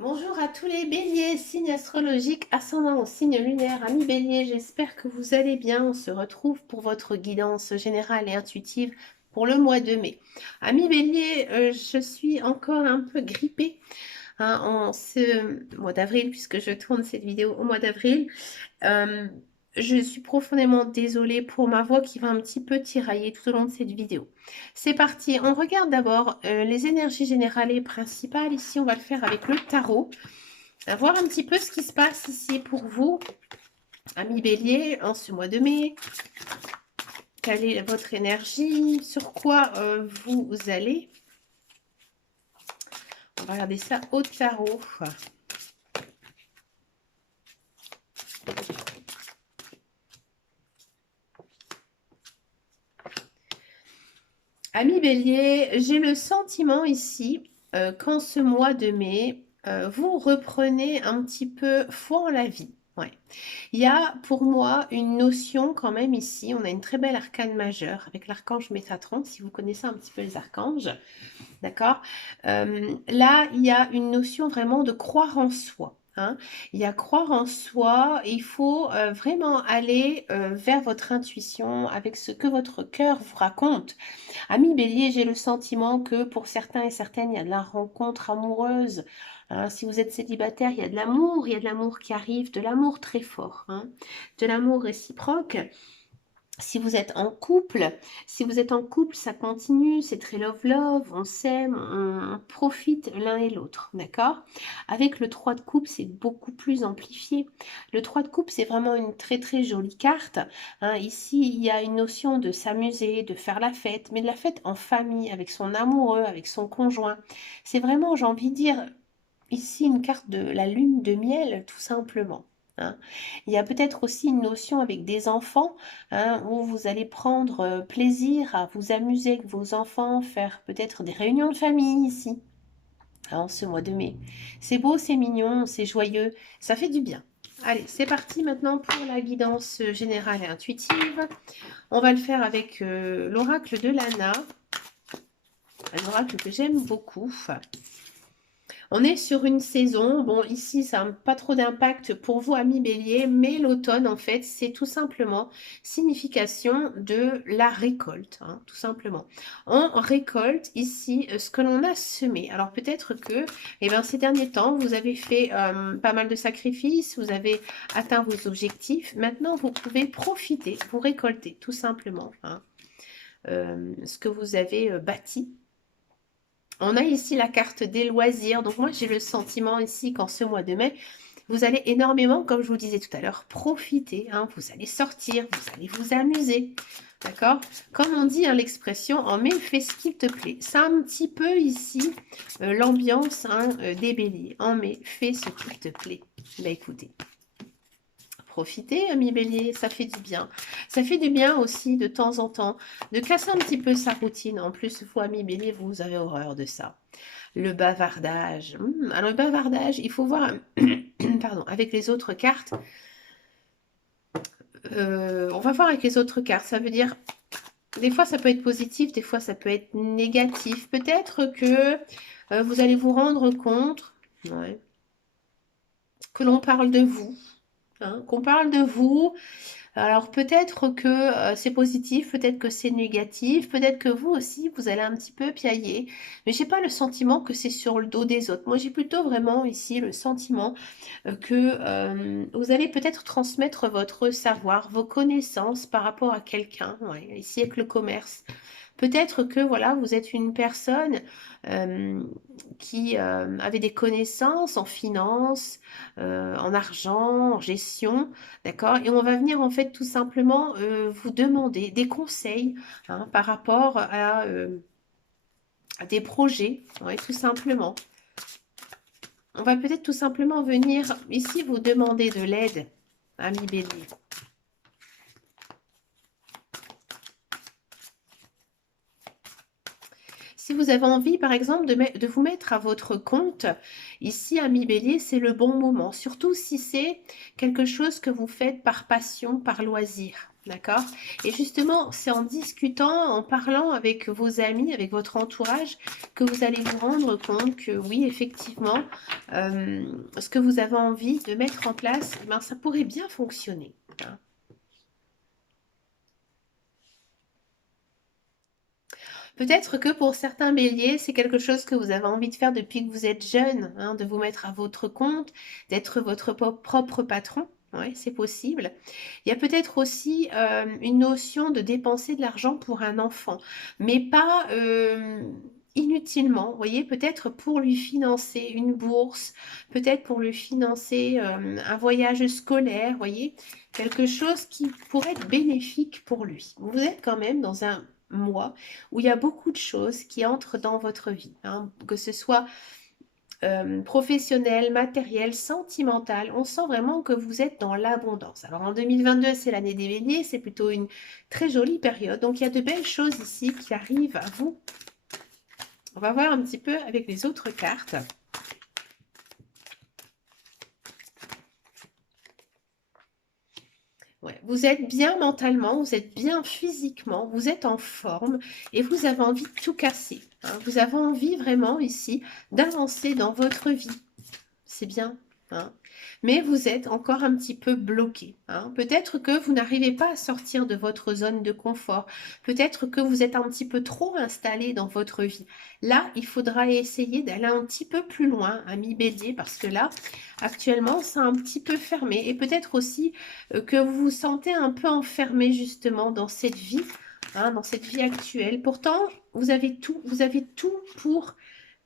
Bonjour à tous les béliers, signe astrologique, ascendant au signe lunaire, amis béliers, j'espère que vous allez bien. On se retrouve pour votre guidance générale et intuitive pour le mois de mai. Amis béliers, je suis encore un peu grippée en ce mois d'avril, puisque je tourne cette vidéo au mois d'avril. Euh, je suis profondément désolée pour ma voix qui va un petit peu tirailler tout au long de cette vidéo. C'est parti, on regarde d'abord les énergies générales et principales. Ici, on va le faire avec le tarot. On va voir un petit peu ce qui se passe ici pour vous, amis bélier, en ce mois de mai. Quelle est votre énergie? Sur quoi vous allez? On va regarder ça au tarot. Amis bélier, j'ai le sentiment ici qu'en ce mois de mai, vous reprenez un petit peu foi en la vie. Ouais. Il y a pour moi une notion quand même ici, on a une très belle arcane majeure avec l'archange Métatron, si vous connaissez un petit peu les archanges, d'accord. Là, il y a une notion vraiment de croire en soi. Hein. Il y a croire en soi, il faut vraiment aller vers votre intuition avec ce que votre cœur vous raconte. Ami Bélier, j'ai le sentiment que pour certains et certaines, il y a de la rencontre amoureuse. Hein. Si vous êtes célibataire, il y a de l'amour qui arrive, de l'amour très fort, hein, de l'amour réciproque. Si vous êtes en couple, ça continue, c'est très love, on s'aime, on profite l'un et l'autre, d'accord? Avec le 3 de coupe, c'est beaucoup plus amplifié. Le 3 de coupe, c'est vraiment une très très jolie carte. Hein. Ici, il y a une notion de s'amuser, de faire la fête, mais de la fête en famille, avec son amoureux, avec son conjoint. C'est vraiment, j'ai envie de dire, ici une carte de la lune de miel, tout simplement. Hein. Il y a peut-être aussi une notion avec des enfants, hein, où vous allez prendre plaisir à vous amuser avec vos enfants, faire peut-être des réunions de famille ici, hein, ce mois de mai. C'est beau, c'est mignon, c'est joyeux, ça fait du bien. Allez, c'est parti maintenant pour la guidance générale et intuitive. On va le faire avec l'oracle de Lana, un oracle que j'aime beaucoup. On est sur une saison, bon ici ça n'a pas trop d'impact pour vous amis bélier, mais l'automne en fait c'est tout simplement signification de la récolte, hein, tout simplement. On récolte ici ce que l'on a semé. Alors peut-être que ces derniers temps vous avez fait pas mal de sacrifices, vous avez atteint vos objectifs, maintenant vous pouvez profiter, vous récolter tout simplement hein, ce que vous avez bâti. On a ici la carte des loisirs. Donc moi, j'ai le sentiment ici qu'en ce mois de mai, vous allez énormément, comme je vous disais tout à l'heure, profiter. Hein, vous allez sortir, vous allez vous amuser. D'accord? Comme on dit hein, l'expression, en mai, fais ce qu'il te plaît. C'est un petit peu ici l'ambiance hein, des béliers. En mai, fais ce qu'il te plaît. Bah écoutez. Profitez, ami bélier, ça fait du bien. Ça fait du bien aussi de temps en temps de casser un petit peu sa routine. En plus, vous, ami bélier, vous avez horreur de ça. Le bavardage. Alors, le bavardage, il faut voir pardon, avec les autres cartes. On va voir avec les autres cartes. Ça veut dire, des fois, ça peut être positif, des fois, ça peut être négatif. Peut-être que vous allez vous rendre compte ouais, que l'on parle de vous. Hein, qu'on parle de vous. Alors peut-être que c'est positif, peut-être que c'est négatif, peut-être que vous aussi, vous allez un petit peu piailler. Mais j'ai pas le sentiment que c'est sur le dos des autres. Moi, j'ai plutôt vraiment ici le sentiment que vous allez peut-être transmettre votre savoir, vos connaissances par rapport à quelqu'un. Ouais, ici avec le commerce. Peut-être que voilà, vous êtes une personne qui avait des connaissances en finance, en argent, en gestion, d'accord? Et on va venir en fait tout simplement vous demander des conseils hein, par rapport à des projets, ouais, tout simplement. On va peut-être tout simplement venir ici vous demander de l'aide, ami bélier. Si vous avez envie, par exemple, de vous mettre à votre compte, ici, ami bélier, c'est le bon moment. Surtout si c'est quelque chose que vous faites par passion, par loisir. D'accord? Et justement, c'est en discutant, en parlant avec vos amis, avec votre entourage, que vous allez vous rendre compte que oui, effectivement, ce que vous avez envie de mettre en place, eh ben, ça pourrait bien fonctionner, hein. Peut-être que pour certains béliers, c'est quelque chose que vous avez envie de faire depuis que vous êtes jeune, hein, de vous mettre à votre compte, d'être votre propre patron. Oui, c'est possible. Il y a peut-être aussi une notion de dépenser de l'argent pour un enfant, mais pas inutilement. Vous voyez, peut-être pour lui financer une bourse, peut-être pour lui financer un voyage scolaire, vous voyez, quelque chose qui pourrait être bénéfique pour lui. Vous êtes quand même dans un mois où il y a beaucoup de choses qui entrent dans votre vie, hein, que ce soit professionnel, matériel, sentimental. On sent vraiment que vous êtes dans l'abondance. Alors en 2022, c'est l'année des béliers, c'est plutôt une très jolie période. Donc il y a de belles choses ici qui arrivent à vous. On va voir un petit peu avec les autres cartes. Ouais, vous êtes bien mentalement, vous êtes bien physiquement, vous êtes en forme et vous avez envie de tout casser, hein. Vous avez envie vraiment ici d'avancer dans votre vie. C'est bien, hein. Mais vous êtes encore un petit peu bloqué, hein. Peut-être que vous n'arrivez pas à sortir de votre zone de confort. Peut-être que vous êtes un petit peu trop installé dans votre vie. Là, il faudra essayer d'aller un petit peu plus loin, ami Bélier, parce que là, actuellement, c'est un petit peu fermé. Et peut-être aussi que vous vous sentez un peu enfermé justement dans cette vie, hein, dans cette vie actuelle. Pourtant, vous avez tout pour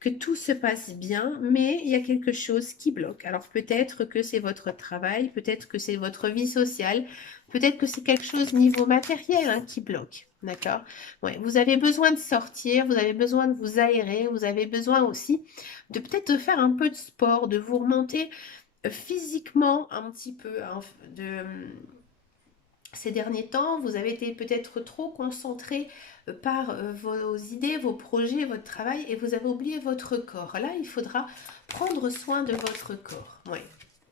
que tout se passe bien, mais il y a quelque chose qui bloque. Alors peut-être que c'est votre travail, peut-être que c'est votre vie sociale, peut-être que c'est quelque chose niveau matériel, hein, qui bloque. D'accord? Ouais, vous avez besoin de sortir, vous avez besoin de vous aérer, vous avez besoin aussi de peut-être de faire un peu de sport, de vous remonter physiquement un petit peu, hein, ces derniers temps, vous avez été peut-être trop concentré par vos idées, vos projets, votre travail et vous avez oublié votre corps. Là, il faudra prendre soin de votre corps. Oui.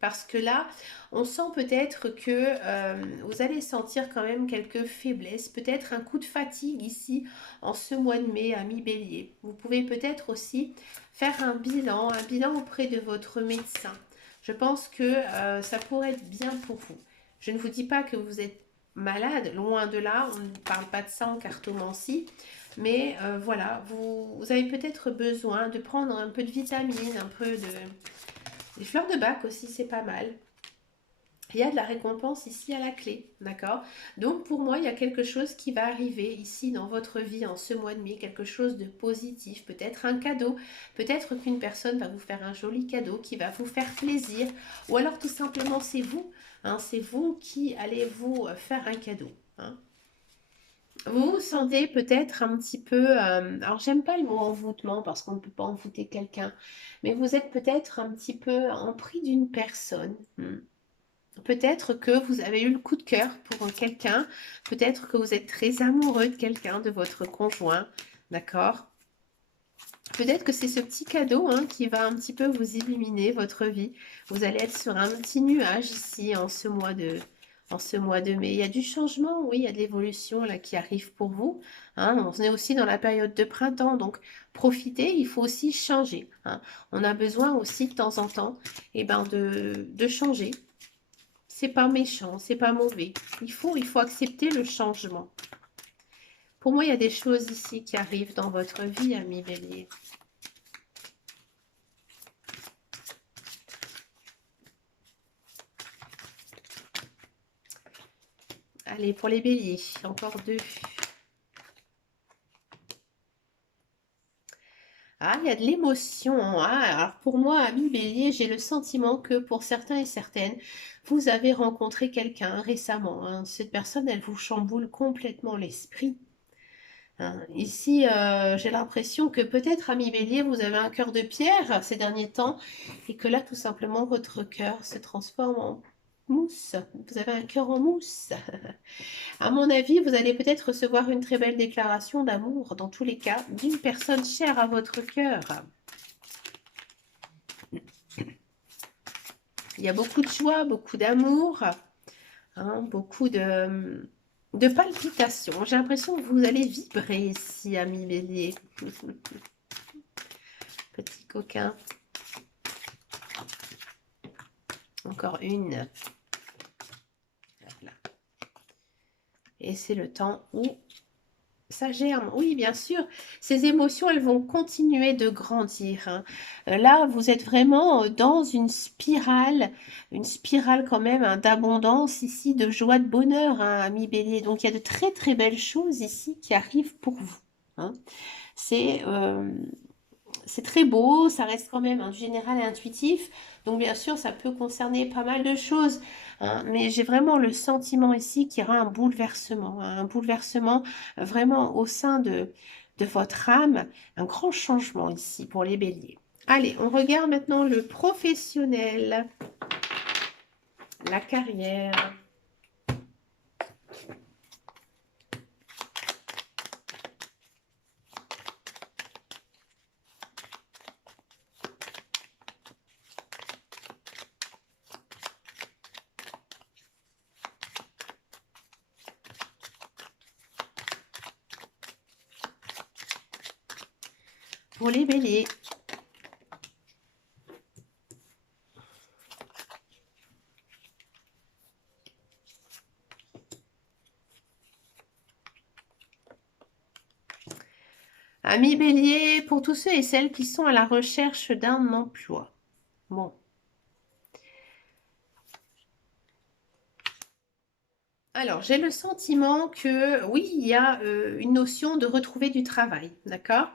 Parce que là, on sent peut-être que vous allez sentir quand même quelques faiblesses, peut-être un coup de fatigue ici en ce mois de mai à mi-bélier. Vous pouvez peut-être aussi faire un bilan auprès de votre médecin. Je pense que ça pourrait être bien pour vous. Je ne vous dis pas que vous êtes malade, loin de là, on ne parle pas de ça en cartomancie, mais voilà, vous avez peut-être besoin de prendre un peu de vitamines, un peu de... Des fleurs de bac aussi, c'est pas mal. Il y a de la récompense ici à la clé, d'accord? Donc pour moi, il y a quelque chose qui va arriver ici dans votre vie en ce mois de mai, quelque chose de positif, peut-être un cadeau, peut-être qu'une personne va vous faire un joli cadeau qui va vous faire plaisir, ou alors tout simplement c'est vous, hein, c'est vous qui allez vous faire un cadeau, hein. Vous vous sentez peut-être un petit peu, alors j'aime pas le mot envoûtement parce qu'on ne peut pas envoûter quelqu'un, mais vous êtes peut-être un petit peu empris d'une personne. Peut-être que vous avez eu le coup de cœur pour quelqu'un, peut-être que vous êtes très amoureux de quelqu'un, de votre conjoint, d'accord? Peut-être que c'est ce petit cadeau, hein, qui va un petit peu vous illuminer votre vie. Vous allez être sur un petit nuage ici en ce mois de mai. Il y a du changement, oui, il y a de l'évolution là qui arrive pour vous, hein. On est aussi dans la période de printemps, donc profitez, il faut aussi changer, hein. On a besoin aussi de temps en temps de changer. C'est pas méchant, c'est pas mauvais. Il faut accepter le changement. Pour moi, il y a des choses ici qui arrivent dans votre vie, ami Bélier. Allez, pour les béliers, encore deux. Ah, il y a de l'émotion, hein. Alors pour moi, ami Bélier, j'ai le sentiment que pour certains et certaines, vous avez rencontré quelqu'un récemment, hein. Cette personne, elle vous chamboule complètement l'esprit, hein. Ici, j'ai l'impression que peut-être, ami Bélier, vous avez un cœur de pierre ces derniers temps et que là, tout simplement, votre cœur se transforme en mousse. Vous avez un cœur en mousse. À mon avis, vous allez peut-être recevoir une très belle déclaration d'amour, dans tous les cas, d'une personne chère à votre cœur. Il y a beaucoup de joie, beaucoup d'amour, hein, beaucoup de... de palpitations. J'ai l'impression que vous allez vibrer ici, amis bélier. Petit coquin. Encore une. Voilà. Et c'est le temps où ça germe. Oui, bien sûr. Ces émotions, elles vont continuer de grandir, hein. Là, vous êtes vraiment dans une spirale quand même, hein, d'abondance ici, de joie, de bonheur, hein, ami Bélier. Donc, il y a de très, très belles choses ici qui arrivent pour vous, hein. C'est très beau, ça reste quand même un général et intuitif. Donc bien sûr, ça peut concerner pas mal de choses, hein, mais j'ai vraiment le sentiment ici qu'il y aura un bouleversement vraiment au sein de votre âme, un grand changement ici pour les béliers. Allez, on regarde maintenant le professionnel, la carrière. Pour les béliers. Amis bélier, pour tous ceux et celles qui sont à la recherche d'un emploi. Bon. Alors, j'ai le sentiment que oui, il y a une notion de retrouver du travail, d'accord?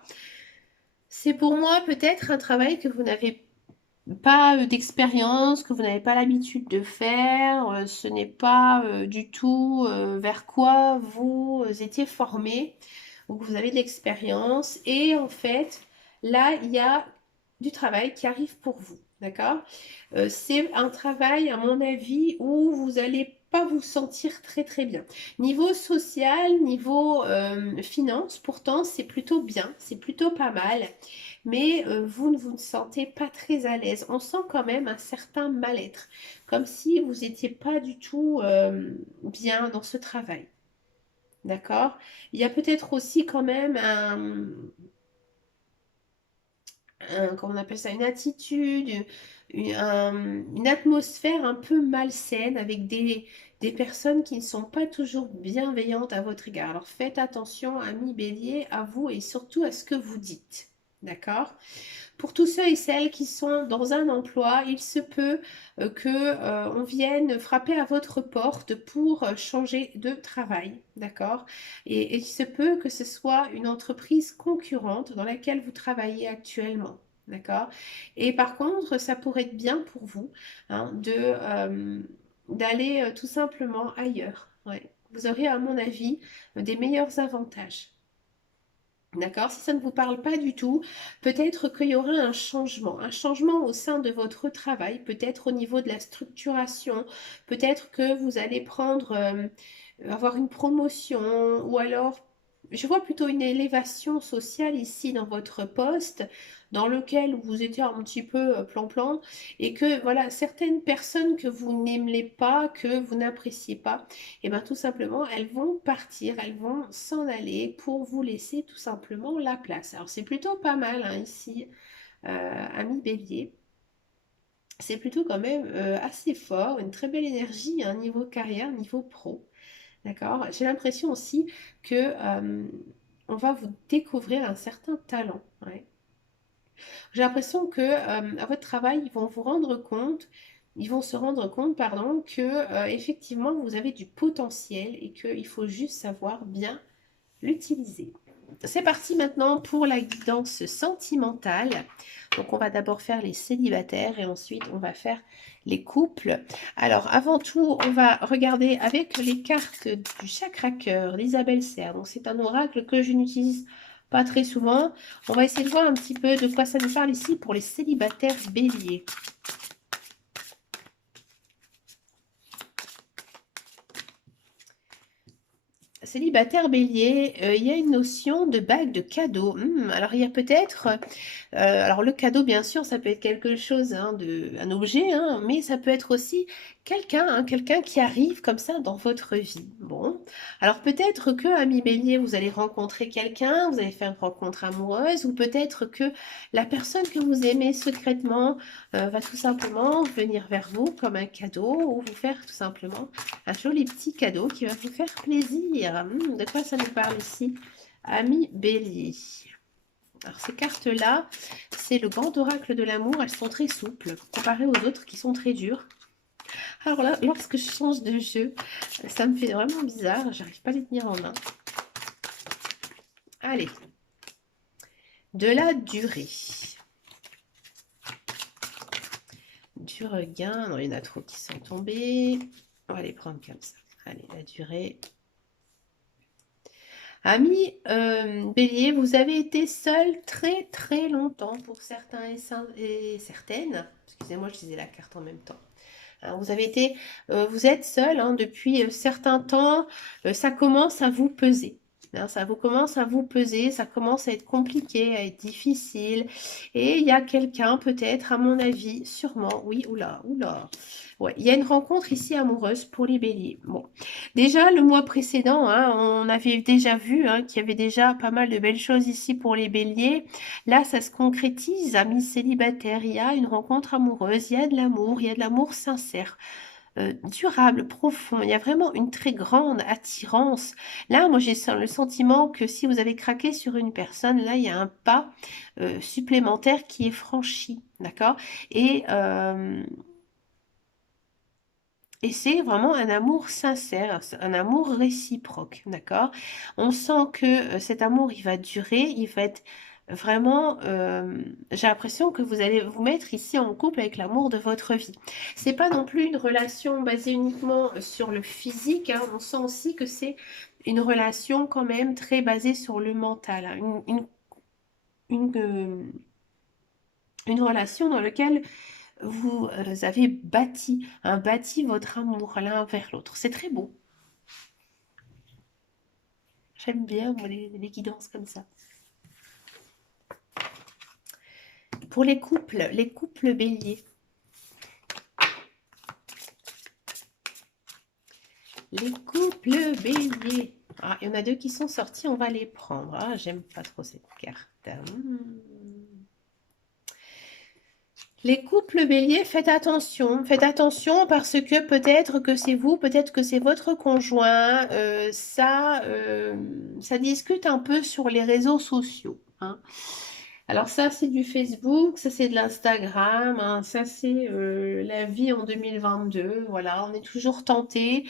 C'est pour moi peut-être un travail que vous n'avez pas d'expérience, que vous n'avez pas l'habitude de faire, ce n'est pas du tout vers quoi vous étiez formé, ou que vous avez de l'expérience, et en fait, là, il y a du travail qui arrive pour vous, d'accord? C'est un travail, à mon avis, où vous allez pas vous sentir très très bien. Niveau social, niveau finance, pourtant, c'est plutôt bien, c'est plutôt pas mal, mais vous ne vous sentez pas très à l'aise. On sent quand même un certain mal-être, comme si vous n'étiez pas du tout bien dans ce travail. D'accord? Il y a peut-être aussi quand même comment on appelle ça, une attitude, une atmosphère un peu malsaine avec des personnes qui ne sont pas toujours bienveillantes à votre égard. Alors faites attention, amis bélier, à vous et surtout à ce que vous dites. D'accord? Pour tous ceux et celles qui sont dans un emploi, il se peut que on vienne frapper à votre porte pour changer de travail, d'accord? Et il se peut que ce soit une entreprise concurrente dans laquelle vous travaillez actuellement, d'accord? Et par contre, ça pourrait être bien pour vous, hein, d'aller tout simplement ailleurs. Ouais. Vous aurez, à mon avis, des meilleurs avantages. D'accord? Si ça ne vous parle pas du tout, peut-être qu'il y aura un changement au sein de votre travail, peut-être au niveau de la structuration, peut-être que vous allez avoir une promotion, ou alors, je vois plutôt une élévation sociale ici dans votre poste, dans lequel vous étiez un petit peu plan-plan, et que voilà, certaines personnes que vous n'aimez pas, que vous n'appréciez pas, et bien tout simplement, elles vont partir, elles vont s'en aller pour vous laisser tout simplement la place. Alors c'est plutôt pas mal, hein, ici, ami Bélier. C'est plutôt quand même assez fort, une très belle énergie, hein, niveau carrière, niveau pro. D'accord? J'ai l'impression aussi que on va vous découvrir un certain talent. Ouais. J'ai l'impression que à votre travail, ils vont se rendre compte, pardon, que effectivement vous avez du potentiel et qu'il faut juste savoir bien l'utiliser. C'est parti maintenant pour la guidance sentimentale. Donc on va d'abord faire les célibataires et ensuite on va faire les couples. Alors avant tout, on va regarder avec les cartes du chakra cœur d'Isabelle Serre. Donc c'est un oracle que je n'utilise pas très souvent. On va essayer de voir un petit peu de quoi ça nous parle ici pour les célibataires béliers. Célibataire bélier, il y a une notion de bague de cadeau. Alors il y a peut-être, alors le cadeau bien sûr ça peut être quelque chose, hein, un objet, hein, mais ça peut être aussi quelqu'un, hein, quelqu'un qui arrive comme ça dans votre vie. Bon, alors peut-être que ami bélier vous allez rencontrer quelqu'un, vous allez faire une rencontre amoureuse, ou peut-être que la personne que vous aimez secrètement va tout simplement venir vers vous comme un cadeau, ou vous faire tout simplement un joli petit cadeau qui va vous faire plaisir. De quoi ça nous parle ici? Ami bélier. Alors ces cartes-là, c'est le grand oracle de l'amour. Elles sont très souples, comparées aux autres qui sont très dures. Alors là, lorsque je change de jeu, ça me fait vraiment bizarre. J'arrive pas à les tenir en main. Allez. De la durée. Du regain. Non, il y en a trop qui sont tombés. On va les prendre comme ça. Allez, la durée. Ami bélier, vous avez été seul très très longtemps pour certains et certaines. Excusez-moi, je disais la carte en même temps. Alors, vous êtes seul, hein, depuis certains temps. Ça commence à vous peser. Hein, ça vous commence à vous peser, ça commence à être compliqué, à être difficile. Et il y a quelqu'un, peut-être, à mon avis, sûrement, oui, oula, oula. Ouais, il y a une rencontre ici amoureuse pour les béliers. Bon, déjà, le mois précédent, hein, on avait déjà vu, hein, qu'il y avait déjà pas mal de belles choses ici pour les béliers. Là, ça se concrétise, amis célibataires. Il y a une rencontre amoureuse, il y a de l'amour sincère, durable, profond. Il y a vraiment une très grande attirance. Là, moi, j'ai le sentiment que si vous avez craqué sur une personne, là, il y a un pas supplémentaire qui est franchi, d'accord? Et, euh, et c'est vraiment un amour sincère, un amour réciproque, d'accord? On sent que cet amour, il va durer, il va être vraiment... j'ai l'impression que vous allez vous mettre ici en couple avec l'amour de votre vie. C'est pas non plus une relation basée uniquement sur le physique, hein. On sent aussi que c'est une relation quand même très basée sur le mental, hein. Une, une relation dans laquelle vous avez bâti votre amour l'un vers l'autre. C'est très beau. J'aime bien moi, les guidances comme ça. Pour les couples béliers. Les couples béliers. Ah, il y en a deux qui sont sortis, on va les prendre. Ah, j'aime pas trop cette carte. Les couples béliers, faites attention. Faites attention parce que peut-être que c'est vous, peut-être que c'est votre conjoint. Ça discute un peu sur les réseaux sociaux, hein. Alors ça, c'est du Facebook, ça c'est de l'Instagram, hein, ça c'est la vie en 2022. Voilà, on est toujours tenté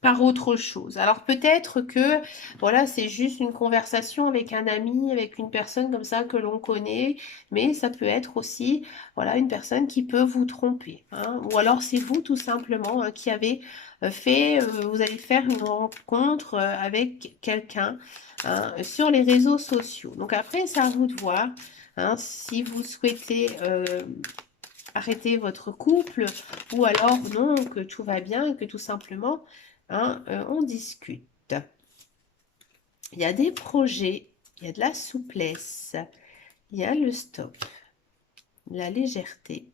par autre chose. Alors peut-être que voilà, c'est juste une conversation avec un ami, avec une personne comme ça que l'on connaît, mais ça peut être aussi voilà une personne qui peut vous tromper, hein. Ou alors c'est vous tout simplement, hein, qui avez vous allez faire une rencontre avec quelqu'un, hein, sur les réseaux sociaux. Donc après, c'est à vous de voir, hein, si vous souhaitez arrêter votre couple, ou alors non, que tout va bien, que tout simplement, hein, on discute. Il y a des projets, il y a de la souplesse, il y a le stop, la légèreté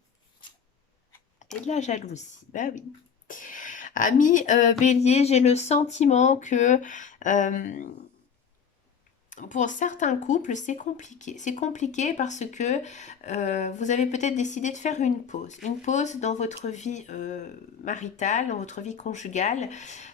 et de la jalousie. Bah oui. Ami Bélier, j'ai le sentiment que pour certains couples, c'est compliqué. C'est compliqué parce que vous avez peut-être décidé de faire une pause. Une pause dans votre vie maritale, dans votre vie conjugale,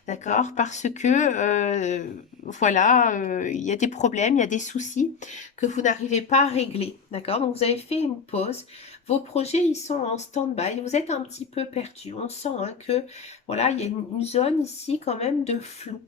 d'accord? Parce que, voilà, il y a des problèmes, il y a des soucis que vous n'arrivez pas à régler, d'accord? Donc, vous avez fait une pause. Vos projets, ils sont en stand-by. Vous êtes un petit peu perdu. On sent, hein, que, voilà, il y a une zone ici quand même de flou.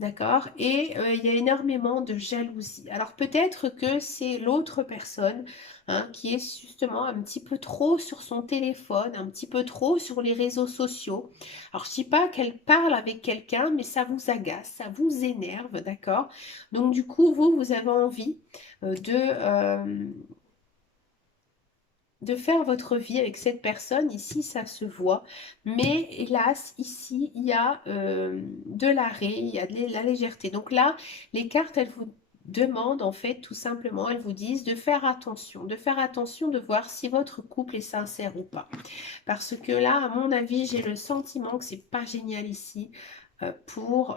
D'accord? Et il y a énormément de jalousie. Alors peut-être que c'est l'autre personne, hein, qui est justement un petit peu trop sur son téléphone, un petit peu trop sur les réseaux sociaux. Alors je ne dis pas qu'elle parle avec quelqu'un, mais ça vous agace, ça vous énerve, d'accord? Donc du coup, vous avez envie de de faire votre vie avec cette personne. Ici, ça se voit. Mais hélas, ici, il y a de l'arrêt, il y a de la légèreté. Donc là, les cartes, elles vous demandent, en fait, tout simplement, elles vous disent de faire attention, de voir si votre couple est sincère ou pas. Parce que là, à mon avis, j'ai le sentiment que c'est pas génial ici pour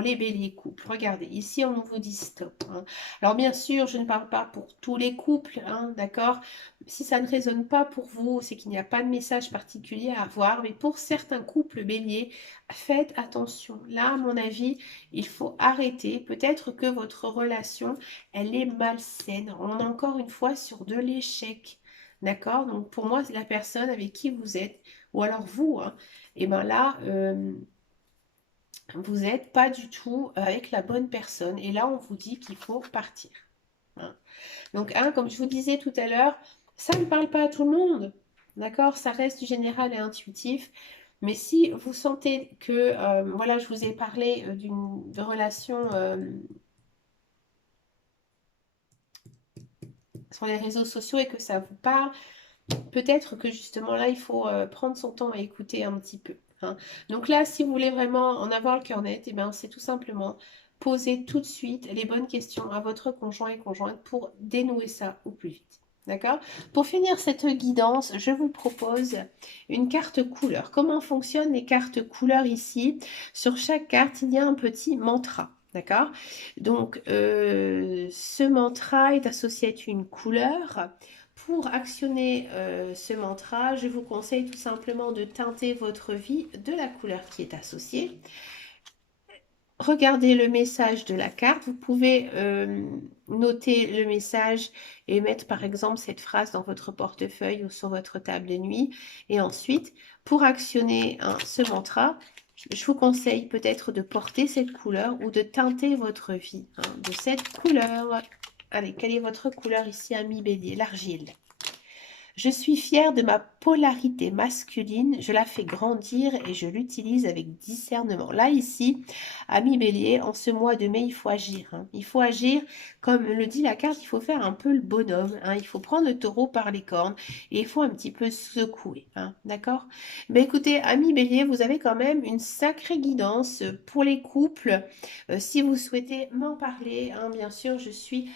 les béliers couples. Regardez, ici on vous dit stop, hein. Alors bien sûr, je ne parle pas pour tous les couples, hein, d'accord? Si ça ne résonne pas pour vous, c'est qu'il n'y a pas de message particulier à avoir. Mais pour certains couples béliers, faites attention. Là, à mon avis, il faut arrêter. Peut-être que votre relation, elle est malsaine. On est encore une fois sur de l'échec. D'accord? Donc pour moi, c'est la personne avec qui vous êtes, ou alors vous, hein, et bien là, vous n'êtes pas du tout avec la bonne personne. Et là, on vous dit qu'il faut partir, hein. Donc, comme je vous disais tout à l'heure, ça ne parle pas à tout le monde. D'accord? Ça reste général et intuitif. Mais si vous sentez que, voilà, je vous ai parlé d'une relation sur les réseaux sociaux et que ça vous parle, peut-être que justement là, il faut prendre son temps et écouter un petit peu, hein. Donc là, si vous voulez vraiment en avoir le cœur net, eh ben, c'est tout simplement poser tout de suite les bonnes questions à votre conjoint et conjointe pour dénouer ça au plus vite. D'accord? Pour finir cette guidance, je vous propose une carte couleur. Comment fonctionnent les cartes couleurs ici? Sur chaque carte, il y a un petit mantra. D'accord? Donc, ce mantra est associé à une couleur. Pour actionner ce mantra, je vous conseille tout simplement de teinter votre vie de la couleur qui est associée. Regardez le message de la carte. Vous pouvez noter le message et mettre par exemple cette phrase dans votre portefeuille ou sur votre table de nuit. Et ensuite, pour actionner ce mantra, je vous conseille peut-être de porter cette couleur ou de teinter votre vie de cette couleur. Allez, quelle est votre couleur ici, ami Bélier? L'argile. Je suis fière de ma polarité masculine, je la fais grandir et je l'utilise avec discernement. Là, ici, ami Bélier, en ce mois de mai, il faut agir, hein. Il faut agir, comme le dit la carte, il faut faire un peu le bonhomme, hein. Il faut prendre le taureau par les cornes et il faut un petit peu secouer, hein. D'accord? Mais écoutez, ami Bélier, vous avez quand même une sacrée guidance pour les couples. Si vous souhaitez m'en parler, hein, bien sûr, je suis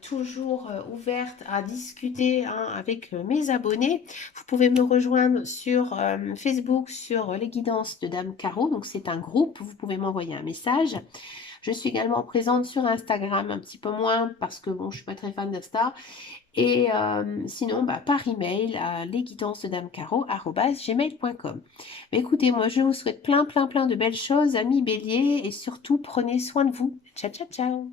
toujours ouverte à discuter, hein, avec mes abonnés. Vous pouvez me rejoindre sur Facebook sur les guidances de Dame Caro. Donc c'est un groupe, vous pouvez m'envoyer un message. Je suis également présente sur Instagram, un petit peu moins parce que bon, je suis pas très fan d'Insta. Et sinon, par email à lesguidancesdamecaro@gmail.com. Mais écoutez, moi je vous souhaite plein de belles choses, amis Bélier, et surtout prenez soin de vous. Ciao, ciao, ciao.